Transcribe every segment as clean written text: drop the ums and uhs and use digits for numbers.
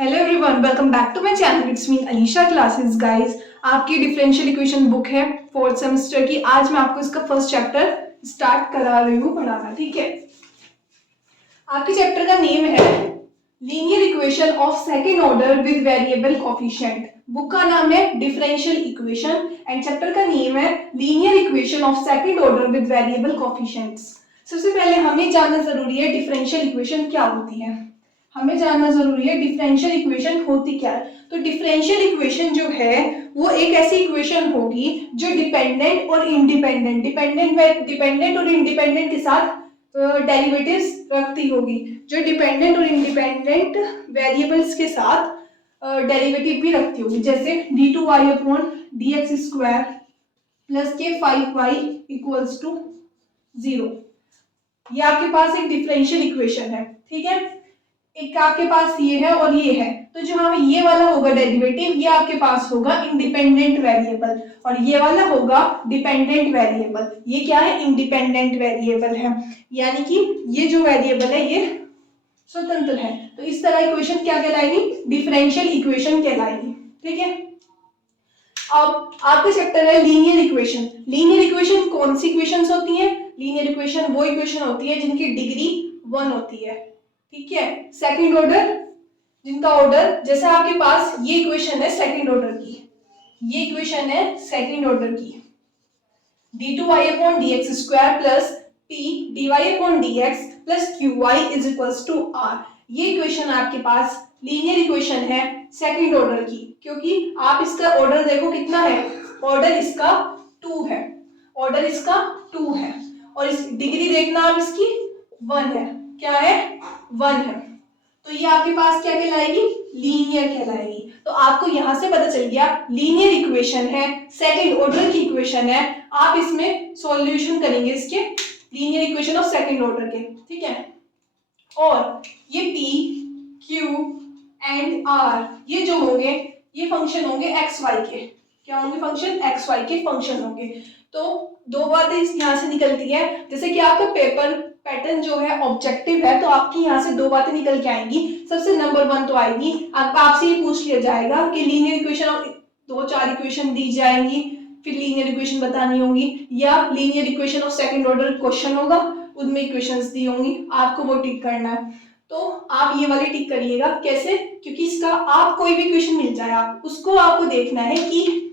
Hello everyone, welcome back to my channel. It's me Alisha classes guys. आपकी differential equation book है fourth semester की। आज मैं आपको इसका फर्स्ट चैप्टर स्टार्ट करा रही हूँ पढ़ाना। ठीक है, आपके चैप्टर का नेम है linear equation of second order with variable coefficient. Book का नाम है डिफरेंशियल इक्वेशन एंड चैप्टर का नेम है linear equation of second order with variable coefficients. सबसे पहले हमें जानना जरूरी है डिफरेंशियल इक्वेशन क्या होती है। हमें जानना जरूरी है डिफरेंशियल इक्वेशन होती क्या है। तो डिफरेंशियल इक्वेशन जो है वो एक ऐसी इक्वेशन होगी जो डिपेंडेंट और इंडिपेंडेंट के साथ डेरिवेटिव्स रखती होगी, जो डिपेंडेंट और इंडिपेंडेंट वेरिएबल्स के साथ डेरिवेटिव भी रखती होगी। जैसे d2y upon dx square plus के 5y इक्वल्स टू 0। ये आपके पास एक डिफरेंशियल इक्वेशन है। ठीक है, एक आपके पास ये है और ये है, तो जो हमें ये वाला होगा डेरिवेटिव, ये आपके पास होगा इंडिपेंडेंट वेरिएबल और ये वाला होगा डिपेंडेंट वेरिएबल। ये क्या है? इंडिपेंडेंट वेरिएबल है, यानी कि ये जो वेरिएबल है ये स्वतंत्र है। तो इस तरह इक्वेशन क्या कहलाएगी? डिफरेंशियल इक्वेशन कहलाएगी। ठीक है, अब आपका चैप्टर है लीनियर इक्वेशन। लीनियर इक्वेशन कौन सी इक्वेशंस होती हैं? लीनियर इक्वेशन वो इक्वेशन होती है जिनकी डिग्री 1 होती है। ठीक है, सेकंड ऑर्डर, जिनका ऑर्डर, जैसे आपके पास ये इक्वेशन है सेकंड ऑर्डर की, ये इक्वेशन है सेकंड ऑर्डर की d2y upon dx square plus p dy upon dx plus qy is equals to r। ये इक्वेशन आपके पास लीनियर इक्वेशन है सेकंड ऑर्डर की, क्योंकि आप इसका ऑर्डर देखो कितना है, ऑर्डर इसका 2 है, ऑर्डर इसका 2 है और इस डिग्री देखना आप इसकी 1 है। क्या है? 1 है। तो ये आपके पास क्या कहलाएगी? लीनियर कहलाएगी। तो आपको यहां से पता चल गया लीनियर इक्वेशन है, सेकंड ऑर्डर की इक्वेशन है। आप इसमें सॉल्यूशन करेंगे इसके linear equation of second order के। ठीक है, और ये p q एंड r ये जो होंगे ये फंक्शन होंगे एक्स वाई के। क्या होंगे? फंक्शन एक्स वाई के फंक्शन होंगे। तो दो बातें यहाँ से निकलती है, जैसे कि आपका पेपर पैटर्न जो है ऑब्जेक्टिव है, तो आपकी यहाँ से दो बातें निकल के आएंगी। सबसे नंबर 1 तो आएगी, आपसे ये पूछ लिया जाएगा कि लीनियर इक्वेशन 2-4 इक्वेशन दी जाएंगी, फिर लीनियर इक्वेशन बतानी होगी, या linear equation of second order question होगा, उनमें इक्वेशंस दी होंगी, आपको वो टिक करना है। तो आप ये वाली टिक करिएगा। कैसे? क्योंकि इसका आप कोई भी इक्वेशन मिल जाए, आप उसको आपको देखना है कि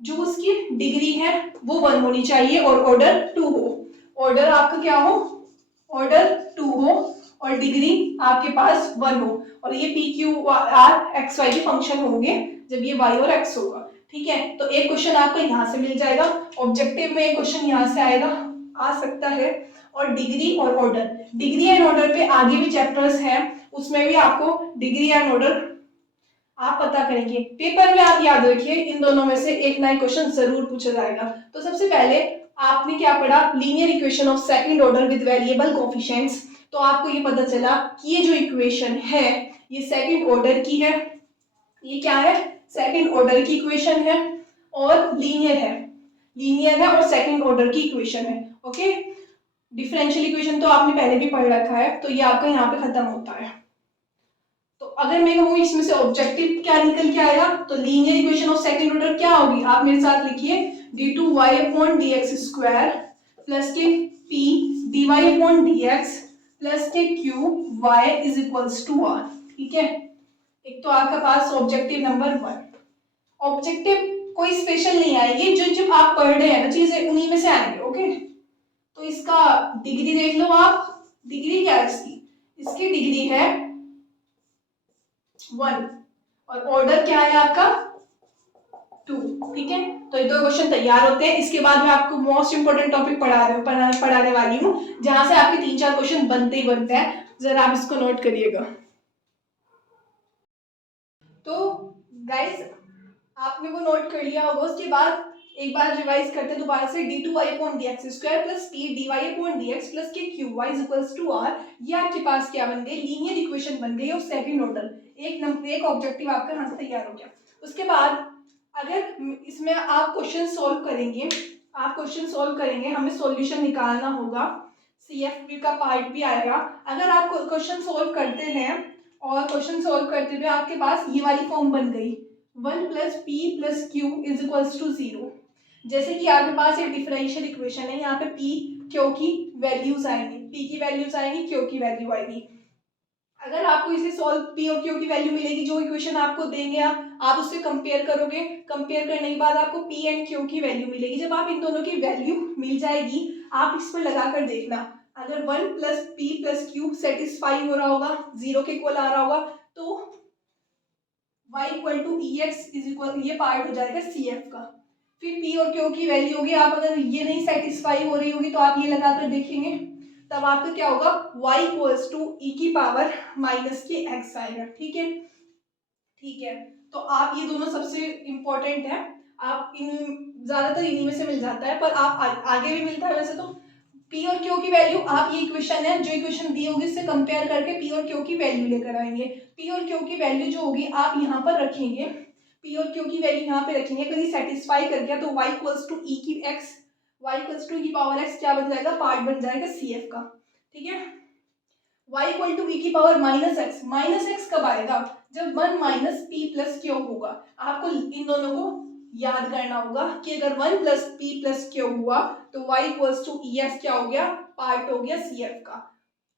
जो उसकी डिग्री है वो 1 होनी चाहिए और ऑर्डर 2 हो। ऑर्डर आपका क्या हो? ऑर्डर 2 हो और डिग्री आपके पास 1 हो, और ये P Q R X Y के फंक्शन होंगे जब ये वाई और एक्स होगा। ठीक है, तो एक क्वेश्चन आपको यहाँ से मिल जाएगा, ऑब्जेक्टिव में एक क्वेश्चन यहाँ से आएगा, आ सकता है। और डिग्री और ऑर्डर, डिग्री एंड ऑर्डर पे आगे भी चैप्टर्स हैं, उसमें भी आपको डिग्री एंड ऑर्डर आप पता करेंगे। पेपर में आप याद रखिए इन दोनों में से एक नया क्वेश्चन जरूर पूछा जाएगा। तो सबसे पहले आपने क्या पढ़ा? Linear equation of second order with variable coefficients. तो आपको ये पता चला कि ये जो इक्वेशन है ये सेकंड ऑर्डर की है। ये क्या है? सेकंड ऑर्डर की इक्वेशन है और लीनियर है, लीनियर है और सेकंड ऑर्डर की इक्वेशन है। ओके, डिफरेंशियल इक्वेशन तो आपने पहले भी पढ़ रखा है, तो ये आपका यहाँ पे खत्म होता है। तो अगर मैं कहूँ इसमें से ऑब्जेक्टिव क्या निकल के आएगा, तो linear equation of second order क्या होगी? आप मेरे साथ लिखिए d2y upon dx square plus के p dy upon dx plus के qy is equals to r। ठीक है, एक तो आपका पास ऑब्जेक्टिव नंबर 1। ऑब्जेक्टिव कोई स्पेशल नहीं आएगी, जो जो आप पढ़ रहे हैं ना चीजें उन्हीं में से आएंगे। ओके, तो इसका डिग्री देख लो आप, डिग्री क्या है इसकी? इसकी डिग्री है 1 और ऑर्डर क्या है आपका? 2। ठीक है, तो ये 2 क्वेश्चन तैयार होते हैं। इसके बाद मैं आपको मोस्ट इंपोर्टेंट टॉपिक पढ़ाने वाली हूँ, जहां से आपके 3-4 क्वेश्चन बनते ही बनते हैं। जरा आप इसको नोट करिएगा। तो गाइस आपने वो नोट कर लिया होगा, उसके बाद एक बार रिवाइज करते हैं दोबारा से। d2y upon dx square plus p dy upon dx plus के qy is equals to r। ये आपके पास क्या बन गई? लीनियर इक्वेशन बन गई और सेकंड ऑर्डर। एक ऑब्जेक्टिव आपका यहाँ से तैयार हो गया। उसके बाद अगर इसमें आप क्वेश्चन सॉल्व करेंगे, हमें सॉल्यूशन निकालना होगा, CFP का पार्ट भी आएगा। अगर आप क्वेश्चन सॉल्व करते हैं और क्वेश्चन सॉल्व करते हुए आपके पास ये वाली फॉर्म बन गई, 1 plus P plus Q is equals to 0। जैसे कि आपके पास एक डिफरेंशियल इक्वेशन है, यहाँ पे पी क्यू की वैल्यूज आएंगी, पी की वैल्यूज आएंगी, क्यू की वैल्यू आएगी। अगर आपको इसे सॉल्व पी और क्यू की वैल्यू मिलेगी, जो इक्वेशन आपको देंगे आप उससे कंपेयर करोगे, कंपेयर करने के बाद आपको पी एंड क्यू की वैल्यू मिलेगी। जब आप इन दोनों की वैल्यू मिल जाएगी, आप इस पर लगा कर देखना, अगर 1 plus P plus Q satisfy हो रहा होगा, 0 के इक्वल आ रहा होगा, तो y equal to e x is equal, ये पार्ट हो जाएगा सी एफ का। फिर p और q की वैल्यू होगी, आप अगर ये नहीं सेटिस्फाई हो रही होगी तो आप ये लगाकर देखेंगे, तब आपका क्या होगा, y इक्वल्स टू ई की पावर माइनस के x आएगा। ठीक है, ठीक है। तो आप ये दोनों सबसे इम्पोर्टेंट है, आप इन ज्यादातर इन्हीं में से मिल जाता है, पर आप आगे भी मिलता है वैसे तो। पी और क्यू की वैल्यू, आप ये इक्वेशन है, जो इक्वेशन दी होगी उससे कंपेयर करके पी और क्यू की वैल्यू लेकर आएंगे। पी और क्यू की वैल्यू जो होगी आप यहाँ पर रखेंगे, पी और क्यू की वैल्यू यहाँ पे रखेंगे। अगर ये सेटिस्फाई कर गया तो y इक्वल्स टू ई की x, y equals to e की पावर x क्या बन जाएगा, पार्ट बन जाएगा सी एफ का। ठीक है, y इक्वल टू ई की power minus x, minus x कब आएगा, जब 1 माइनस पी प्लस क्यू होगा। आपको इन दोनों को याद करना होगा कि अगर 1 प्लस पी प्लस क्यू हुआ तो y equals to e x क्या हो गया, पार्ट हो गया सी एफ का।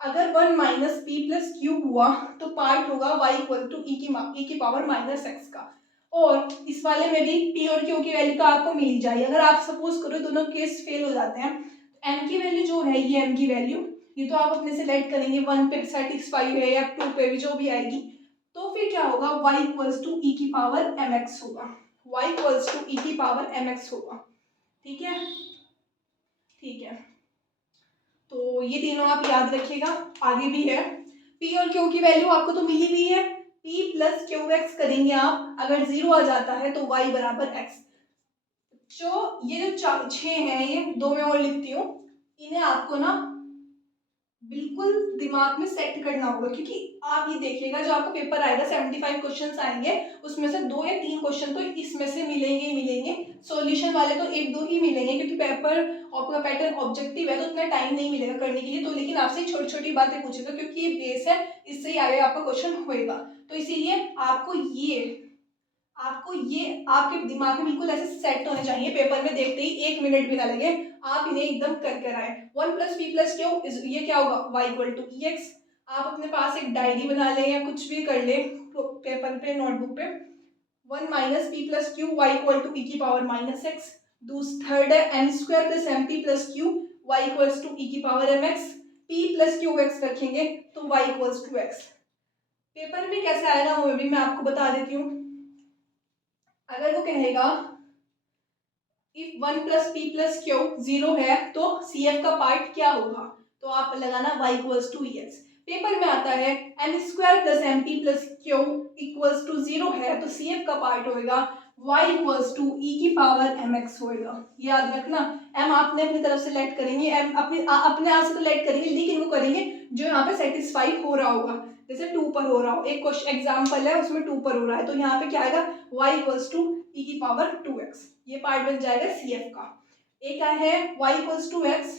अगर 1 माइनस पी प्लस क्यू हुआ तो पार्ट होगा y इक्वल टू ई की पावर माइनस एक्स का। और इस वाले में भी p और q की वैल्यू तो आपको मिल जाएगी। अगर आप सपोज करो दोनों केस फेल हो जाते हैं, m की वैल्यू जो है, ये m की वैल्यू ये तो आप अपने से लेट करेंगे, 1 पे सेटिस्फाई है या 2 पे भी जो भी आएगी, तो फिर क्या होगा, y इक्वल्स टू ई की पावर mx होगा, y इक्वल्स टू ई की पावर mx होगा। ठीक है, ठीक है, तो ये तीनों आप याद रखिएगा। आगे भी है, p और q की वैल्यू आपको तो मिली हुई है, p प्लस क्यू एक्स करेंगे आप, अगर 0 आ जाता है तो y बराबर x। जो ये जो 6 हैं, ये 2 में और लिखती हूँ, इन्हें आपको ना बिल्कुल दिमाग में सेट करना होगा, क्योंकि आप ये देखिएगा जो आपका पेपर आएगा 75 क्वेश्चंस आएंगे, उसमें से 2 या 3 क्वेश्चन तो इसमें से मिलेंगे ही मिलेंगे, सॉल्यूशन वाले तो 1-2 ही मिलेंगे, क्योंकि पेपर आपका पैटर्न ऑब्जेक्टिव है तो उतना टाइम नहीं मिलेगा करने के लिए। तो लेकिन आपसे छोटी छोटी बातें पूछेगा, क्योंकि ये बेस है, इससे ही आगे आपका क्वेश्चन होएगा। तो इसीलिए आपको ये आपके दिमाग में बिल्कुल ऐसे सेट होने चाहिए, पेपर में देखते ही 1 मिनट भी ना लगे, आप इन्हें एकदम कर कर आए। 1 प्लस पी प्लस क्यू, ये क्या होगा, y equal to e x. आप अपने पास एक डायरी बना लें या कुछ भी कर ले पेपर पे, नोटबुक पे, 1 minus p plus q y equal to e की पावर माइनस एक्स। थर्ड है M square plus M P plus q y equals to e की power m x. P plus Q x रखेंगे तो y equals to x. Paper में कैसे आएगा वो भी मैं आपको बता देती हूँ। अगर वो कहेगा if 1 plus P plus Q 0 है तो सी एफ का पार्ट क्या होगा, तो आप लगाना y equals to e x. Paper में आता है M square plus M P plus Q equals to 0 है तो सी एफ का पार्ट होएगा y इक्वल्स टू ई की पावर एम एक्स होएगा। याद रखना, m आपने अपनी तरफ से लेट करेंगे, m अपने आप से तो लेट करेंगे, लेकिन वो करेंगे जो यहाँ पे सेटिस्फाई हो रहा होगा। जैसे 2 पर हो रहा हो, एक क्वेश्चन एग्जाम्पल है उसमें 2 पर हो रहा है, तो यहाँ पे क्या आएगा, y इक्वल्स टू ई की पावर 2x, ये पार्ट बन जाएगा सी एफ का। एक है y इक्वल्स टू एक्स,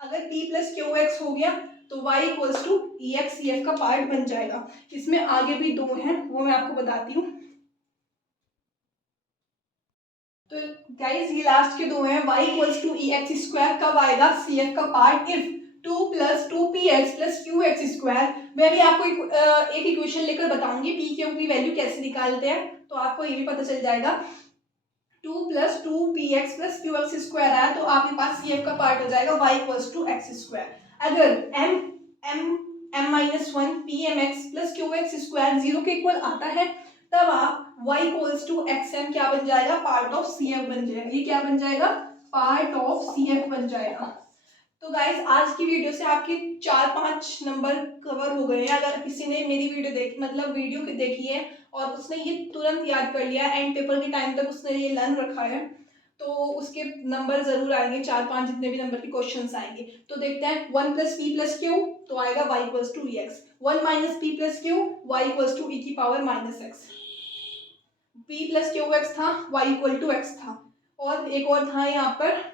अगर p प्लस क्यू एक्स हो गया तो y equals to e x C F का पार्ट बन जाएगा। इसमें आगे भी 2 हैं, वो मैं आपको बताती हूँ। तो गाइस ये लास्ट के 2 हैं, y equals to e x square कब आएगा, सी एफ का part if 2 plus 2px plus Q x square. मैं भी आपको एक इक्वेशन लेकर बताऊंगी p क्यू की वैल्यू कैसे निकालते हैं, तो आपको ये भी पता चल जाएगा। 2 plus 2px plus Q x square आया तो आपके पास सी एफ का पार्ट हो जाएगा y equals to x square. अगर m minus 1 P M x plus Q x square 0 के इक्वल आता है, तब आप y equals to x M क्या बन जाएगा, पार्ट ऑफ सी एफ बन जाएगा। ये क्या बन जाएगा, पार्ट ऑफ सी एफ बन जाएगा। तो गाइस आज की वीडियो से आपके 4-5 नंबर कवर हो गए हैं। अगर किसी ने मेरी वीडियो देखी है और उसने ये तुरंत याद कर लिया, एंड पेपर के टाइम तक उसने ये लर्न रखा है, तो उसके नंबर जरूर आएंगे, 4-5 जितने भी नंबर के क्वेश्चंस आएंगे। तो देखते हैं, 1 प्लस पी प्लस क्यू तो आएगा y equals to e x, 1 minus p plus q y equals to e की power minus x. P plus Q x था, y इक्वल टू एक्स था, और एक और था यहाँ पर,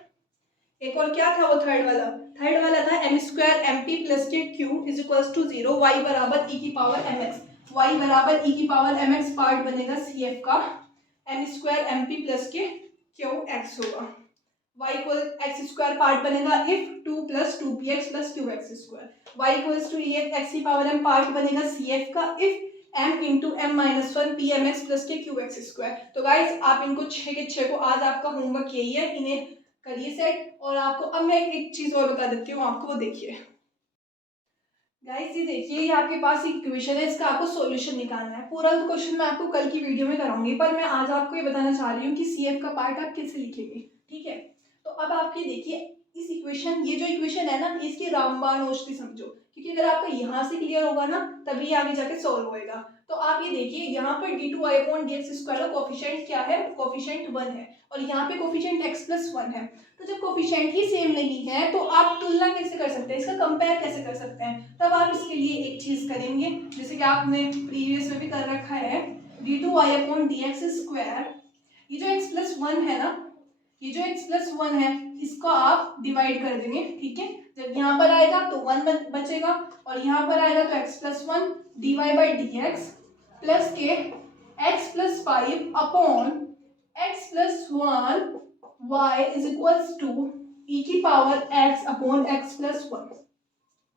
एक और क्या था वो थर्ड वाला था m square m P plus के q is equals to 0 y बराबर ई की पावर एम एक्स। y बराबर e की पावर mx पार्ट बनेगा cf का m स्क्वायर mp प्लस के क्यू एक्स होगा। y equal x square part बनेगा if 2 plus 2px plus Q x square. y equals to x की power m part बनेगा cf का if m into m minus one P M x plus के Q x square. तो guys आप इनको 6 के 6 को आज आपका होमवर्क यही है, इन्हें करिए सेट। और आपको अब मैं एक चीज और बता देती हूँ आपको, वो देखिए गाइस, ये देखिए ये आपके पास एक इक्वेशन है, इसका आपको सॉल्यूशन निकालना है। पूरा तो क्वेश्चन मैं आपको कल की वीडियो में कराऊंगी, पर मैं आज आपको ये बताना चाह रही हूँ कि सीएफ का पार्ट आप कैसे लिखेंगे। ठीक है, तो अब आप ये देखिए इस इक्वेशन, ये जो इक्वेशन है ना, इसकी रामबाण औषधि समझो, क्योंकि अगर आपका यहाँ से क्लियर होगा ना तभी आगे जाके सॉल्व होएगा। तो आप ये देखिए यहाँ पर d2y/dx स्क्वायर का कोफिशिएंट क्या है, कोफिशिएंट 1 है, और यहाँ पे कोफिशिएंट x प्लस 1 है। तो जब कोफिशिएंट ही सेम नहीं है तो आप तुलना कैसे कर सकते हैं, इसका कंपेयर कैसे कर सकते हैं। तब आप इसके लिए एक चीज करेंगे, जैसे कि आपने प्रीवियस में भी कर रखा है, d2y/dx स्क्वायर, ये जो x प्लस 1 है ना, ये जो x प्लस 1 है इसको आप डिवाइड कर देंगे। ठीक है, जब यहाँ पर आएगा तो 1 बचेगा, और यहाँ पर आएगा तो x प्लस 1 dy/dx प्लस के x plus 5 upon x plus 1 y is equals to e की power x upon x plus 1।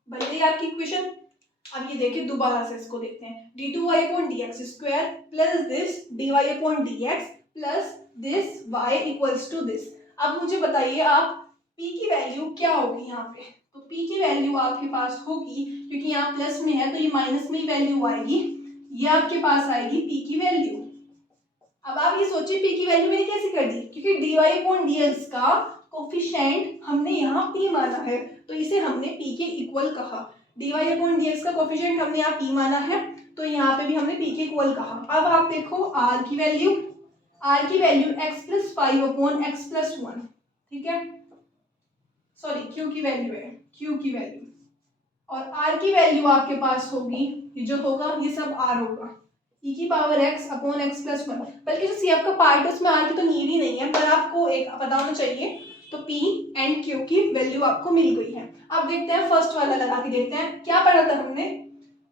बन गई आपकी इक्वेशन। अब ये देखिए दोबारा से इसको देखते हैं, d2y/dx square plus this dy/dx plus this y equals to this. अब मुझे बताइए आप p की वैल्यू क्या होगी यहाँ पे। तो p की वैल्यू आपके पास होगी, क्योंकि यहाँ प्लस में है तो ये माइनस में ही वैल्यू आएगी, ये आपके पास आएगी p की वैल्यू। अब आप ये सोचिए p की वैल्यू मैंने कैसे कर दी, क्योंकि dy/dx का कोफिशिएंट हमने यहाँ p माना है तो इसे हमने p के इक्वल कहा। dy/dx का कोफिशिएंट हमने यहाँ p माना है तो यहाँ पे भी हमने p के इक्वल कहा। अब आप देखो r की value x plus 5 upon x plus 1। ठीक है, सॉरी q की वैल्यू है, q की वैल्यू, और r की वैल्यू आपके पास होगी, ये जो होगा ये सब r होगा, e की power x upon x plus 1। बल्कि जो cf का पार्ट है उसमें r की तो नीड ही नहीं है, पर आपको एक पता होना चाहिए। तो p एंड q की वैल्यू आपको मिल गई है। अब देखते हैं फर्स्ट वाला लगा के देखते हैं क्या पढ़ा था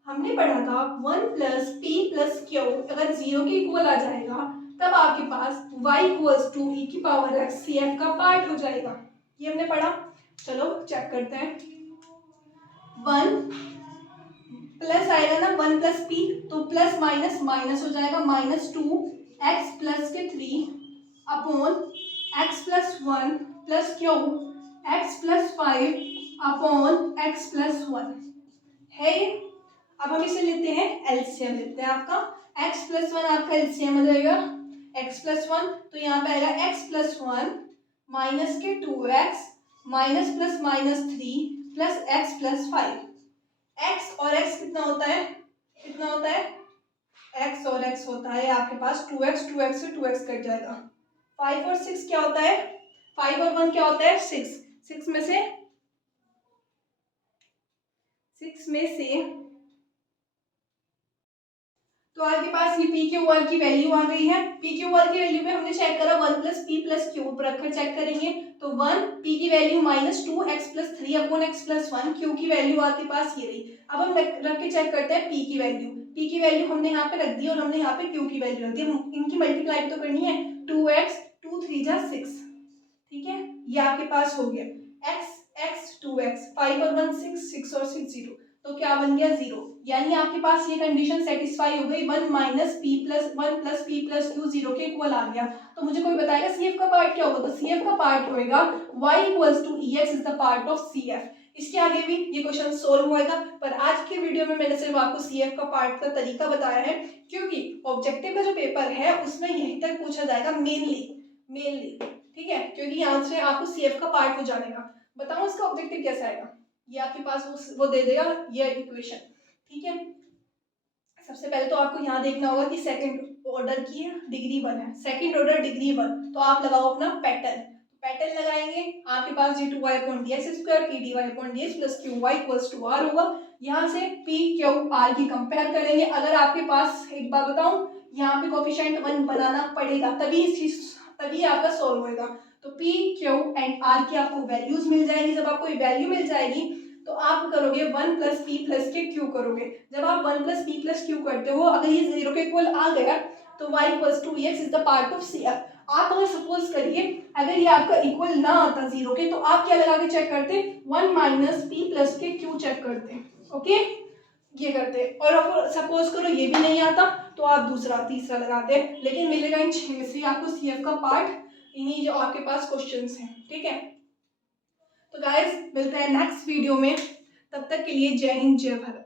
हमने पढ़ा था 1 प्लस p प्लस q अगर 0 के इक्वल आ जाएगा तब आपके पास y इक्वल्स टू e की पावर x cf का पार्ट हो जाएगा। ये हमने पढ़ा, चलो चेक करते हैं। 1 प्लस आएगा ना, 1 प्लस p तो प्लस माइनस माइनस हो जाएगा, -2 x प्लस के 3 upon x plus 1 plus q x plus 5 upon x plus 1 है। अब हम इसे लेते हैं एलसीएम, लेते हैं आपका x प्लस 1 आपका एलसीएम हो जाएगा x प्लस 1, तो यहाँ पे आएगा x प्लस 1 माइनस के 2x minus plus minus 3 plus x plus 5। x और x कितना होता है, x और x होता है आपके पास 2x, 2x से 2x कट जाएगा। 5 और 6 क्या होता है, 5 और 1 क्या होता है 6, 6 में से तो आपके पास ये पी क्यू आर की वैल्यू आ गई है। पी क्यू आर की वैल्यू में हमने चेक करा 1 प्लस पी प्लस क्यू, ऊपर रखकर चेक करेंगे तो 1 पी की value -2 x plus 3 upon x plus 1, Q की वैल्यू आपके पास ये रही। अब हम रख के चेक करते हैं पी की वैल्यू। पी की वैल्यू हमने यहाँ पे रख दी और हमने यहाँ पे क्यू की वैल्यू रख दी, इनकी मल्टीप्लाई तो करनी है, 2x 2 3 जा 6। ठीक है, ये आपके पास हो गया x 2x 5 और 1 6, 6 और 6 0, तो क्या बन गया 0। यानी आपके पास ये कंडीशन सेटिस्फाई हो गई, 1 minus p plus 1 plus P plus Q 0 के इक्वल आ गया। तो मुझे कोई बताएगा सीएफ का पार्ट क्या होगा, तो सीएफ का पार्ट होएगा y equals to ex is the part of CF. इसके आगे भी ये क्वेश्चन सोल्व होएगा, पर आज के वीडियो में मैंने सिर्फ आपको सीएफ का पार्ट का तरीका बताया है, क्योंकि ऑब्जेक्टिव का जो पेपर है उसमें यहीं तक पूछा जाएगा मेनली। ठीक है, क्योंकि यहाँ से आपको सीएफ का पार्ट हो जाएगा। बताओ इसका ऑब्जेक्टिव कैसा आएगा, ये आपके पास वो दे देगा ये इक्वेशन। ठीक है, सबसे पहले तो आपको यहाँ देखना होगा कि सेकंड ऑर्डर की डिग्री 1 है, सेकंड ऑर्डर डिग्री 1, तो आप लगाओ अपना पैटर्न लगाएंगे। आपके पास d2y/dx square p dy/dx plus qy equals to r होगा। यहाँ से p q r की कंपेयर करेंगे। अगर आपके पास, एक बार बताऊं, यहाँ पे कोफिशिएंट 1 बनाना पड़ेगा तभी आपका सॉल्व होएगा। तो p q एंड r की आपको वैल्यूज मिल जाएगी। जब आपको वैल्यू मिल जाएगी तो आप करोगे 1 प्लस पी प्लस के क्यू करोगे। जब आप 1 प्लस पी प्लस क्यू करते हो, अगर ये 0 के इक्वल आ गया तो y equals to x is the part of C F. आप अगर सपोज करिए अगर ये आपका इक्वल ना आता 0 के, तो आप क्या लगा के चेक करते, 1 माइनस पी प्लस के क्यू चेक करते। ओके, ये करते। और सपोज करो ये भी नहीं आता तो आप दूसरा तीसरा लगाते हैं, लेकिन मिलेगा इन 6 में से आपको सी एफ का पार्ट, इन्हीं जो आपके पास क्वेश्चंस हैं। ठीक है, तो गाइस मिलते हैं नेक्स्ट वीडियो में, तब तक के लिए जय हिंद जय भारत।